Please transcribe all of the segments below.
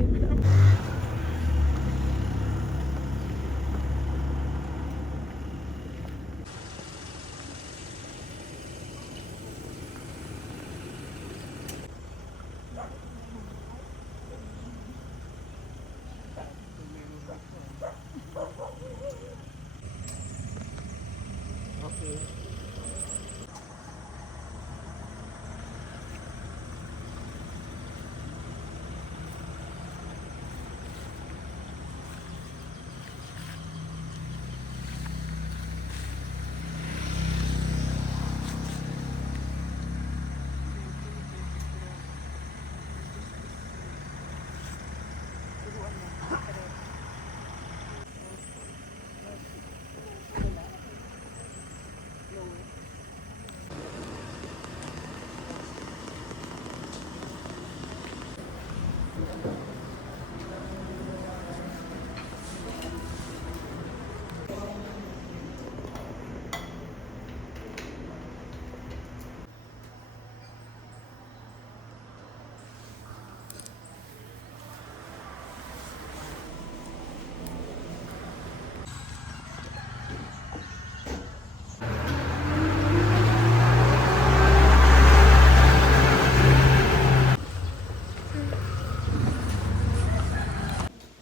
Saglit lang. Okay.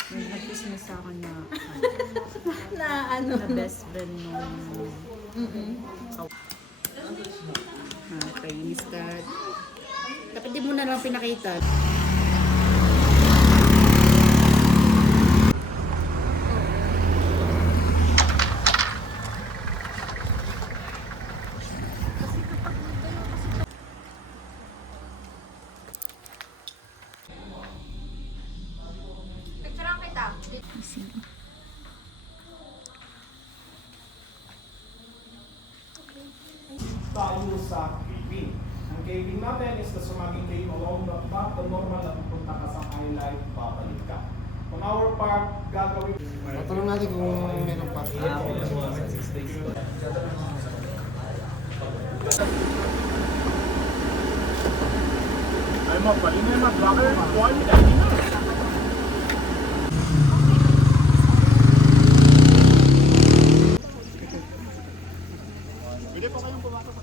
May nag-business sa akin na na best friend nung kainis that. Dapat di mo na lang pinakita. Tayo sa caving. Ang caving natin is the sumaging cave along the path, the normal na pupunta ka sa highlight, babalik ka. On our part, gagawin. Patulong natin kung meron pa. Ay mo, palina yung mag-blocker, buhay mo dahil na. Pwede po kayong pumasok.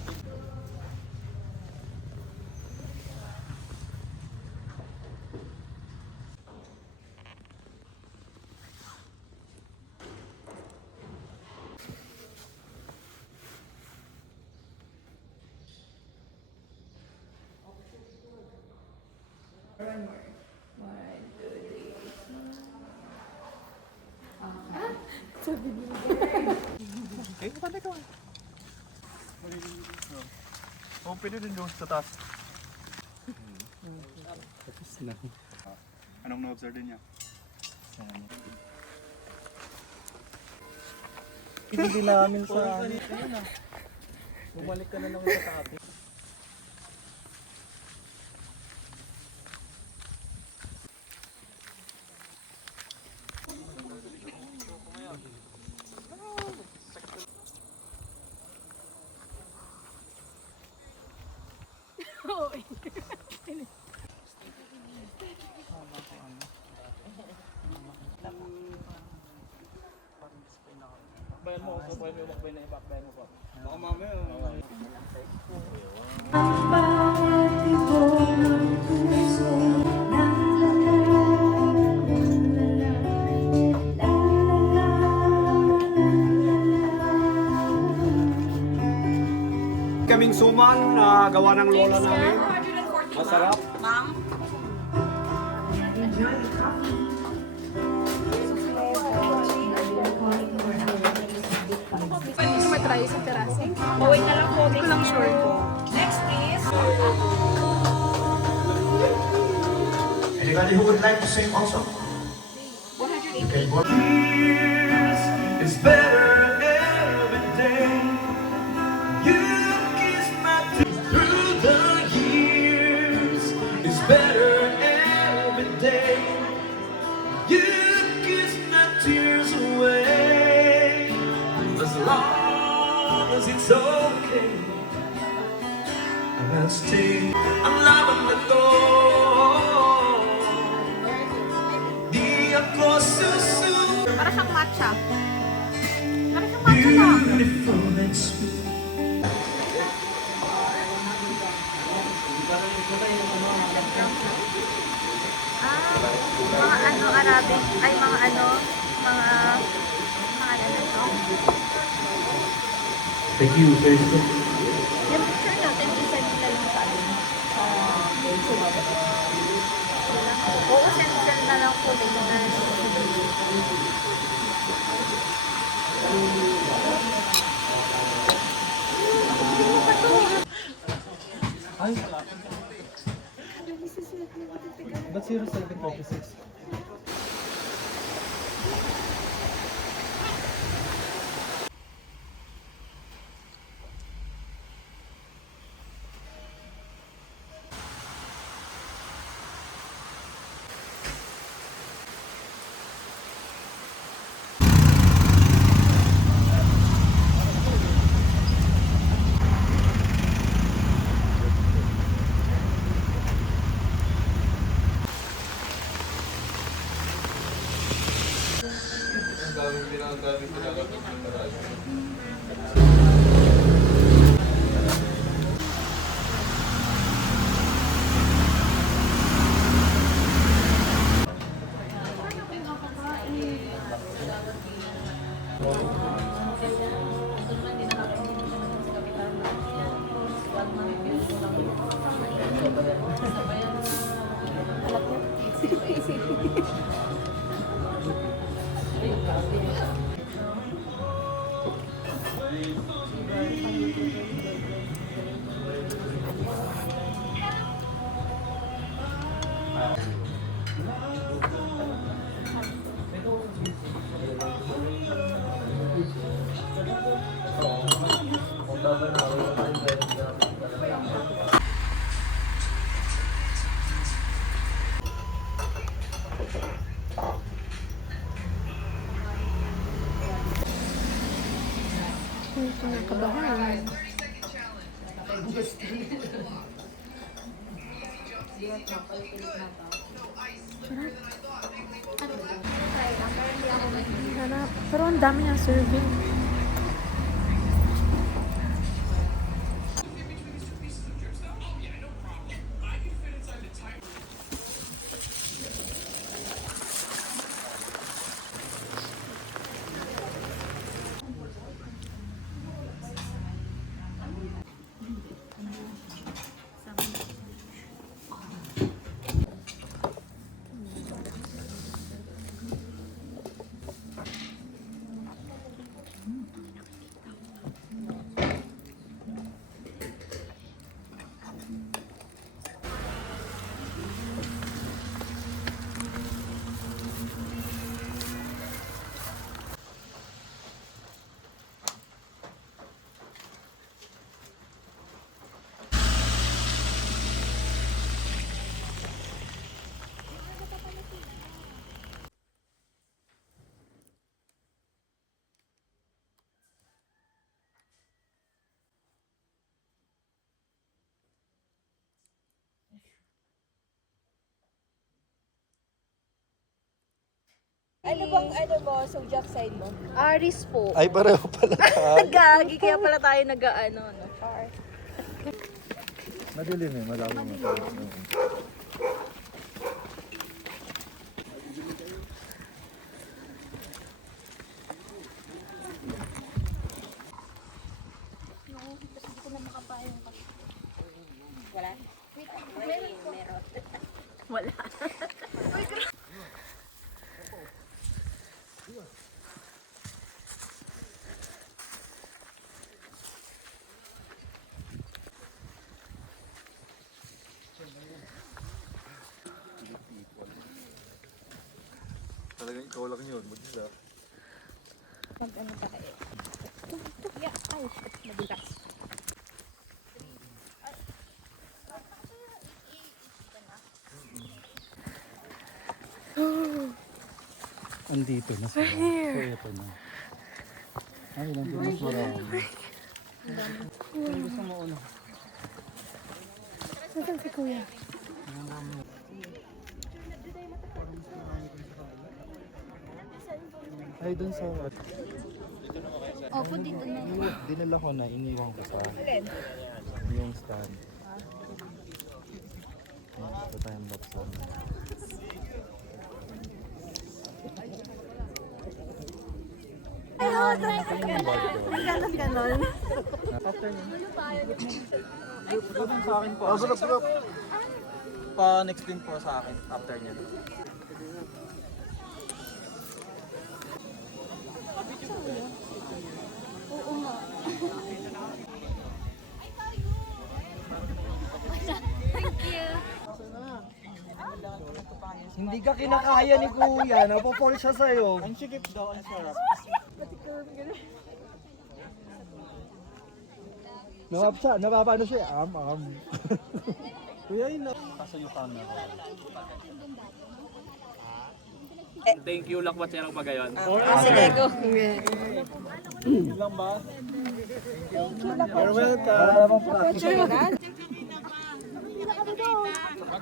Eh, patay ka. Oh, pwede din doon sa taas. Anong na-observe din niya? Hindi namin sa bumalik ka na lang sa tabi. Bayan mo, bayan mo yung makbay na iba, bayan mo pa. Baka mamaya. Kaming suman na gawa ng lola namin. Masarap. Pwede ko matry sa terrace. Bawin na lang po. Hindi ko lang sure. Next please. Anybody who would like to sing also? 180. Okay, go. It's better every day. You kiss my teeth through the years. It's better every day. You kiss my tears away. As long as it's okay, I'll stay. Ang laban na to. ako susunod. Para siyang matcha. Para siyang matcha lang. Beautiful and sweet. Mga ano, Arabic, ay mga ano, mga ano na to. Thank you, very much. Yung picture natin, isend nila lang sa ano, sa Facebook. Oo, send na lang po dito na. Ay! Ba't 0756? Kinakabahan. Sarap. Pero ang dami ng serving. Ano bang ano mo, zodiac sign mo? Aris po. Ay, pareho pala tayo. Gagi, kaya pala tayo nag-ano, no? Char. Madilim eh, malabo mo. Wala. Talagang ikaw lang yun, mag-isa. Mag-ano tayo? Yeah, ay, nabutas. Andito na sila. So, ito na. Ay, nandito mas marami. Kung gusto mo uno. Nasaan si Kuya? Ay, dun sa... Opo, dito na. Dinala ko na, iniwan ko sa... Yung stand. Ito tayong lapsan. Ayun, ganon. After nyo. Sa akin po. Pa-next din po sa akin after nyo. Thank you. Hindi ka kinakaya ni Kuya, napopol siya sa'yo. Ang sikip daw, ang sarap. Napapano siya, Kuya, yun na. Kaso yung camera. Thank you, Lakwat Serang Pagayon. Sige, go. Lang ba? You're welcome.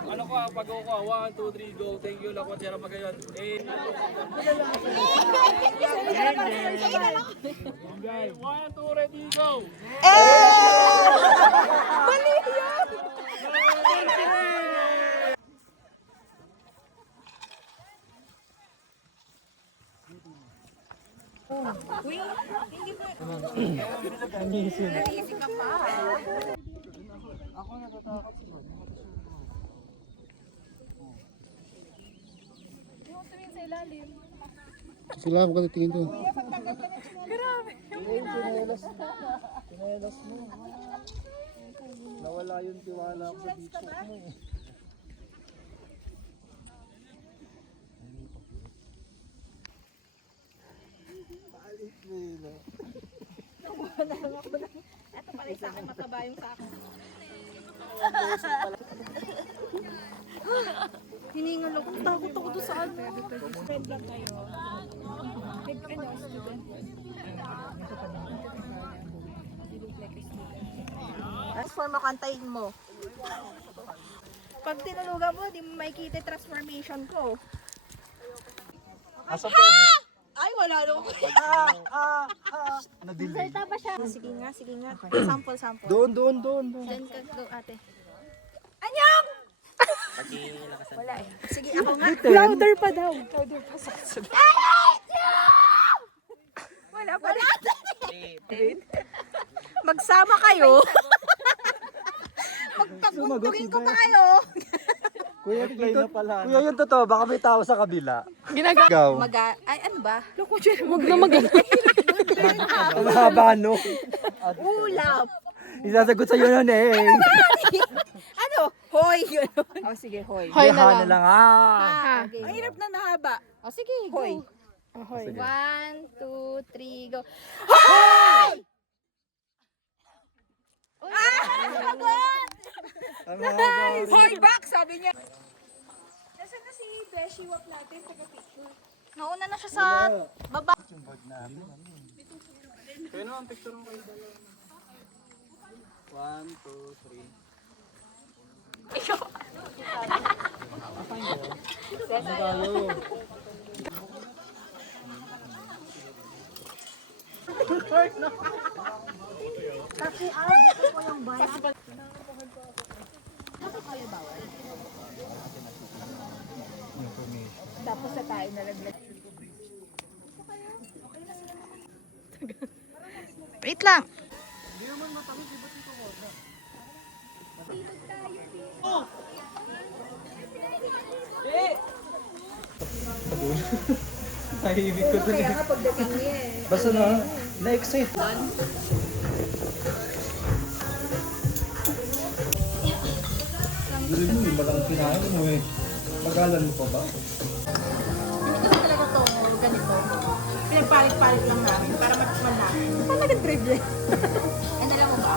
Ano ko, pag ako 1, 2, 3, go. Thank you, Lakwat Serang Pagayon. Eh, 1, 2, ready, go! Sila ako tingin to. Nawala yung tiwala ko sa dito mo eh. Hiningal ako. Takot ako doon sa ano. Transform mo, kantayin mo. Pag tinulugan mo, di mo makikita yung transformation ko. Asa pwede? Ay, wala naman. Nadili. Salita ba siya? Sige nga, sige nga. Sample, sample. Doon. Diyan ka, go ate. Anyang! Wala eh. Sige, ako nga. Louder pa daw. Wala pa. Wala. Magsama kayo. Magpapuntugin ko pa kayo. Kuya, dito pala. Kuya, yung totoo, baka may tao sa kabila. Ginagaw. Ay, ano ba? Huwag na mag- Ang haba, no? Ulap. Isasagot sa'yo nun eh. Ano? Hoy, yun. Oh, sige, hoy. Hoy na lang. Okay. Ang hirap na nahaba. Oh, sige, Hoy. go. Oh, hoy. 1, 2, 3, go. Hoy, back, sabi niya. Nasaan na si Beshi Wap natin? Taga-picture. Nauna na siya sa baba. Kaya naman, picture mo kayo dalawa. 1, 2, 3. Kasi dito po yung bayan. Tapos na tayo nalaglag. Wait lang. Tahimik ko Kaya nga pagdating niya eh. Basta na, na-excite. Dili mo, yung malang kinain mo eh. Magalan mo pa ba? Ito talaga to, ganito. Pinagpalit-palit lang namin para matikman namin. Saan nag-trivia? Ano lang mo ba?